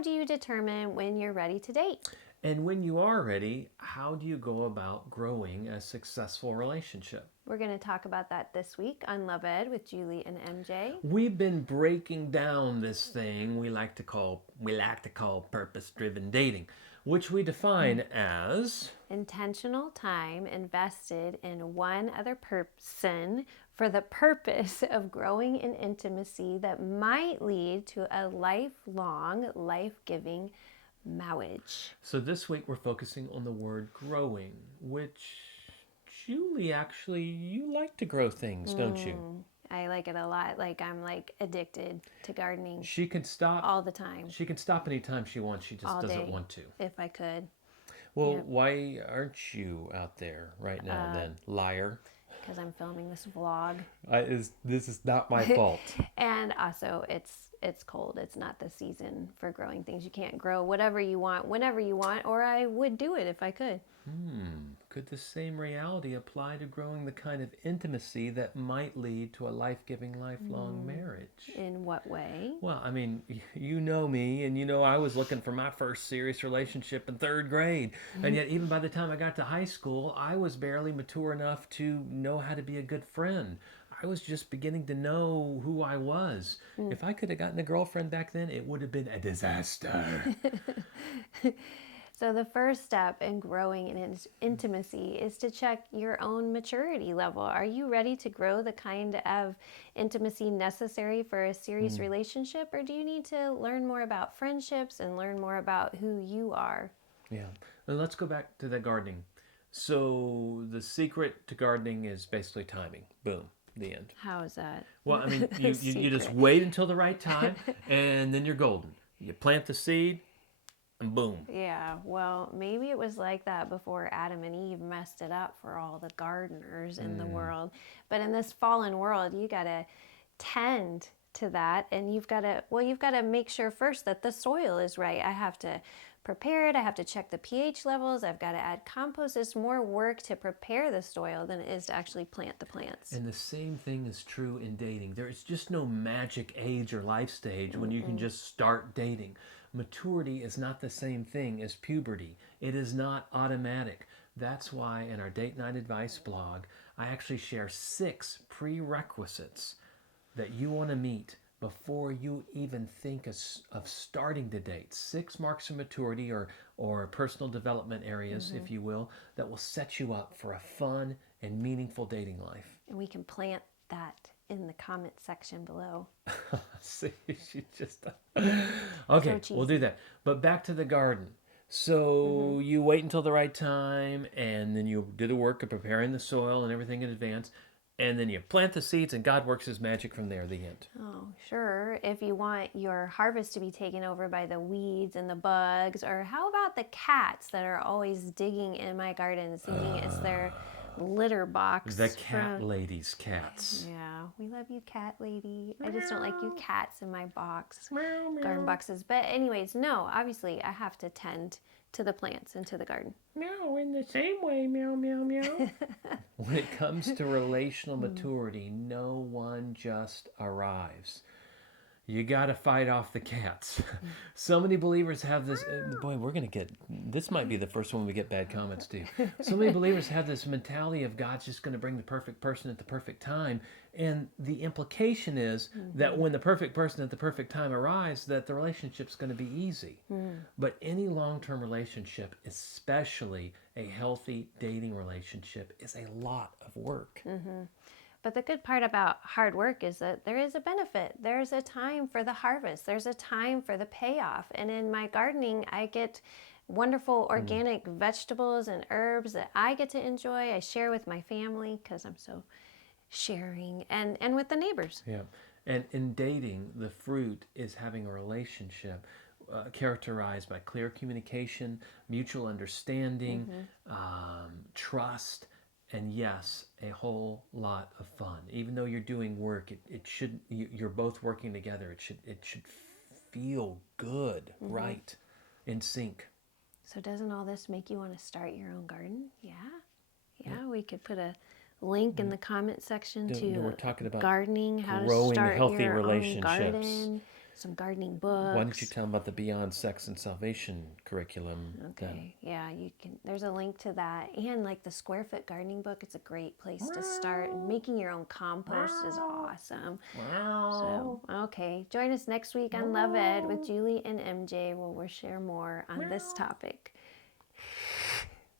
how do you determine when you're ready to date? And when you are ready, how do you go about growing a successful relationship? We're going to talk about that this week on Love Ed with Julie and MJ. We've been breaking down this thing we like to call purpose-driven dating, which we define as Intentional time invested in one other person for the purpose of growing in intimacy that might lead to a lifelong, life-giving marriage. So this week we're focusing on the word growing, which Julie, actually, you like to grow things, don't you? I like it a lot. Like I'm like addicted to gardening She can stop all the time, She can stop anytime she wants. She just all doesn't day, want to. if I could. Well, Yep. why aren't you out there right now then, liar? Because I'm filming this vlog. This is not my fault. And also it's cold. It's not the season for growing things. You can't grow whatever you want whenever you want, or I would do it if I could. Could the same reality apply to growing the kind of intimacy that might lead to a life-giving, lifelong marriage? In what way? Well, I mean, you know me, and you know I was looking for my first serious relationship in third grade. And yet, even by the time I got to high school, I was barely mature enough to know how to be a good friend. I was just beginning to know who I was. If I could have gotten a girlfriend back then, it would have been a disaster. So the first step in growing in intimacy is to check your own maturity level. Are you ready to grow the kind of intimacy necessary for a serious relationship, or do you need to learn more about friendships and learn more about who you are? Yeah. And let's go back to the gardening. So the secret to gardening is basically timing. Boom. The end. How is that? Well, I mean, you just Secret. wait until the right time, and then you're golden. You plant the seed, and boom. Yeah, well, maybe it was like that before Adam and Eve messed it up for all the gardeners in the world. But in this fallen world, you got to tend to that, and you've got to make sure first that the soil is right. I have to prepare it. I have to check the pH levels. I've got to add compost. It's more work to prepare the soil than it is to actually plant the plants. And the same thing is true in dating. There is just no magic age or life stage when you can just start dating. Maturity is not the same thing as puberty. It is not automatic. That's why in our Date Night Advice blog, I actually share 6 prerequisites that you want to meet before you even think of starting to date. 6 marks of maturity or personal development areas, if you will, that will set you up for a fun and meaningful dating life. And we can plant that in the comment section below. See, she just... Okay, So we'll do that. But back to the garden. So you wait until the right time, and then you do the work of preparing the soil and everything in advance. And then you plant the seeds, and God works his magic from there, the end. Oh, sure. If you want your harvest to be taken over by the weeds and the bugs, or how about the cats that are always digging in my garden, thinking it's their litter box? The cat lady's cats. Yeah, we love you, cat lady. I just don't like you cats in my box, Meow, meow. garden boxes. But anyways, no, obviously I have to tend to the plants and to the garden. Meow, in the same way, meow, meow, meow. When it comes to relational maturity, no one just arrives. You got to fight off the cats. So many believers have this. Boy, we're going to get. This might be the first one we get bad comments to. So many believers have this mentality of God's just going to bring the perfect person at the perfect time. And the implication is that when the perfect person at the perfect time arrives, that the relationship's going to be easy. But any long-term relationship, especially a healthy dating relationship, is a lot of work. But the good part about hard work is that there is a benefit. There's a time for the harvest. There's a time for the payoff. And in my gardening, I get wonderful organic vegetables and herbs that I get to enjoy. I share with my family because I'm so sharing, and with the neighbors. Yeah. And in dating, the fruit is having a relationship characterized by clear communication, mutual understanding, trust, and yes, a whole lot of fun. Even though you're doing work, it should, you're both working together. It should feel good, right, in sync. So doesn't all this make you want to start your own garden? Yeah, we could put a link in the comment section to We're talking about gardening, how to growing start healthy your own relationships. garden. some gardening Why don't you books. tell them about the Beyond Sex and Salvation curriculum? Okay, yeah, you can. There's a link to that, and like the square foot gardening book. It's a great place to start. And making your own compost is awesome. So, okay, join us next week on Love Ed with Julie and MJ, where we'll share more on this topic.